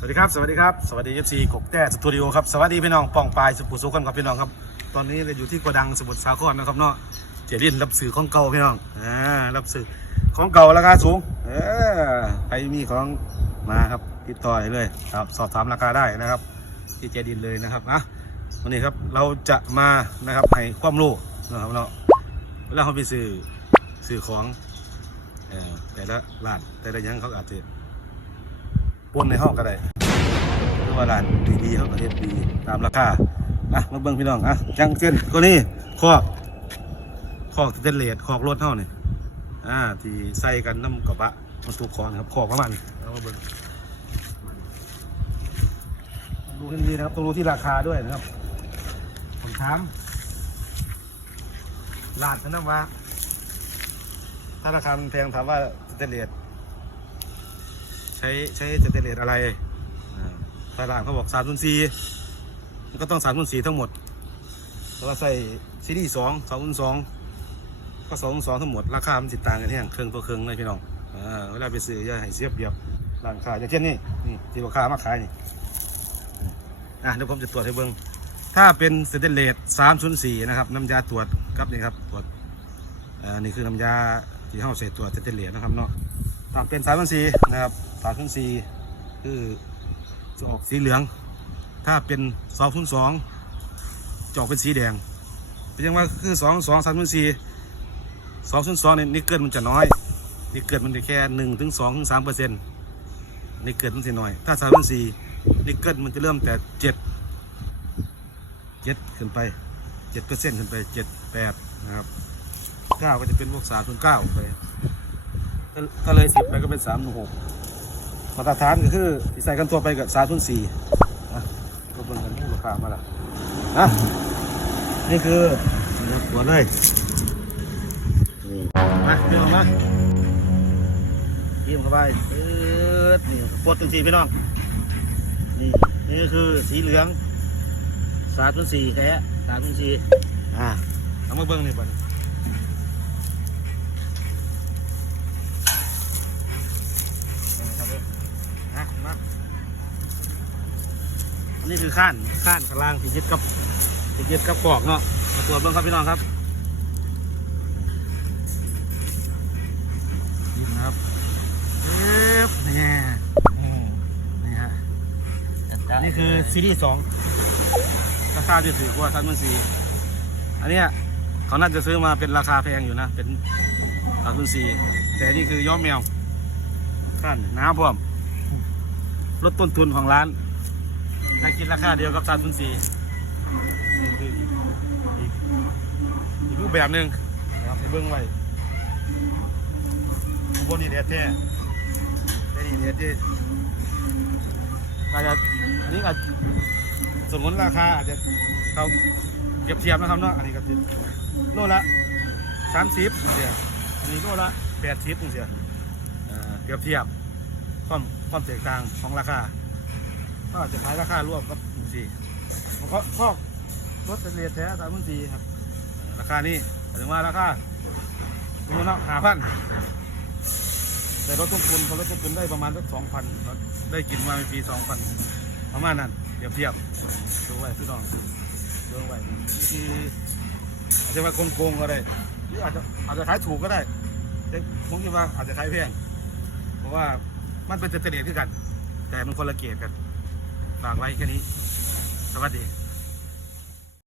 สวัสดีครับสวัสดีครับสวัสดีเอฟซีกกแต้สตูดิโอครับสวัสดีพี่น้องป้องปลายสุขุสุขคนครับพี่น้องครับ ตอนนี้เราอยู่ที่โกดังสมุทรสาครนะครับเนาะเจริญรับสื่อของเก่าพี่น้องอ่ารับสื่อของเก่าราคาสูงเออใครมีของมาครับติดต่อได้เลยครับสอบถามราคาได้นะครับ ที่เจดินเลยนะครับอะวันนี้ครับเราจะมานะครับให้ความรู้นะครับเนาะเวลาเขาไปซื้อซื้อของแต่ละร้านแต่ละยังเขาอาจจะ ปนในห้องก็ได้หรือว่าร้านดีๆเขาก็เฮ็ดดีตามราคาอะมาเบิ่งพี่น้องอะจังเช่นก็นี่คอกคอกสเตนเลสคอกรถเท่านี่อ่าที่ใส่กันน้ำกระบะบรรทุกของนะครับคอกประมาณนี้เอามาเบิ่งดูให้ดีนะครับต้องรู้ที่ราคาด้วยนะครับผมถามลาดนะว่า ถ้าราคามันแพงถามว่าสเตนเลส ใช้ใช้สเตนเลสอะไรอ่าถ้าร้านเขาบอกสามส่วนสี่มันก็ต้องสามส่วนสี่ทั้งหมดแต่ว่าใส่ซีรีส์สองสองส่วนสองก็สองส่วนสองทั้งหมดราคามันติดต่างกันแห้งเครื่องตัวเครื่องเลยพี่น้องเวลาไปซื้ออย่าให้เสียบเปรียบร้านค้าอย่างเช่นนี่นี่ที่ราคามาขายนี่อะเดี๋ยวผมจะตรวจให้เบิ้งถ้าเป็นสเตนเลส304นะครับน้ำยาตรวจครับนี่ครับตรวจอ่อนี่คือน้ำยาที่เข้าใส่ตรวจสเตนเลสนะครับเนาะ ถ้าเป็น304นสี่นะครับ304คือจะออกสีเหลือง ถ้าเป็น202จะออกเป็นสีแดงเป็นยังว่าคือ2 2 304 202เนี่ยนิกเกิลมันจะน้อยนิกเกิลมันจะแค่1ถึง2ถึง3เปอร์เซ็นต์นิกเกิลมันจะน้อย ถ้า304นิกเกิลมันจะเริ่มแต่7เจ็ดขึ้นไปเจ็ดเปอร์เซ็นต์ขึ้นไปเจ็ดแปดนะครับเก้าก็จะเป็นพวกสามถึงเก้าไป ก็เลยสิบไปก็เป็นสามถึงหกมาตรฐานก็คือที่ใส่กันตัวไปกับสามถึงสี่นะก็เบิ่งกันราคามาละนะนี่คือนับตัวเลยนี่มาเดี๋ยวมาทีมเข้าไปเอิดนี่ปวดตึงสี่พี่น้องนี่นี่คือสีเหลืองสามถึงสี่แท้สามถึงสี่อ่าเอามาเบิ้งนี่ก่อนครับผมนะมาอั นนี้คือข้านข้านข้างล่างที่ยึดกับที่ยึดกับกอกเนาะมาตรวจเบิ้งครับพี่น้องครับนี่นะครับเอ๊บนี่นี่นี่ฮะนี่คือซีรีส์สองราคาจะถือกว่าทันมันสีอันเนี้ยเขาน่าจะซื้อมาเป็นราคาแพงอยู่นะ เป็นทันมันสีแต่นี่คือย้อมแมวขั้นน้ำพร้อมลดต้นทุนของร้าน ได้กินราคาเดียวกับทันมันสีนี่คืออีกอีกอีกรูปแบบหนึ่งนะครับให้เบิ้งไว้ข้างบนนี่แดดแท้แต่นี่แดดที่อาจจะอันนี้อาจสมมติราคาอาจจะเราเปรียบเทียบนะครับเนาะอันนี้ก็จะโลละสามสิบเสียอันนี้โลละแปดสิบเสียเอ่อเปรียบเทียบความความแตกต่างของราคา ก็จะขายราคารวมกับสี่มันก็พอกรถเป็นเรียแท้สามพันสี่ครับ ราคานี้ถึงว่าราคาสมมติเนาะหาพันแต่รถต้นทุนพอรถต้นทุนได้ประมาณสักสองพันได้กินมาในปีสองพันประมาณนั้นเปรียบเทียบดูไว้พี่น้องดูไว้นี่อาจจะว่าโกงๆก็ได้หรืออาจจะอาจจะขายถูกก็ได้แต่ผมคิดว่าอาจจะขายแพงเพราะว่ามันเป็นเตเลทที่กัน แต่มันคนละเกียรกัน ฝากไว้แค่นี้ สวัสดี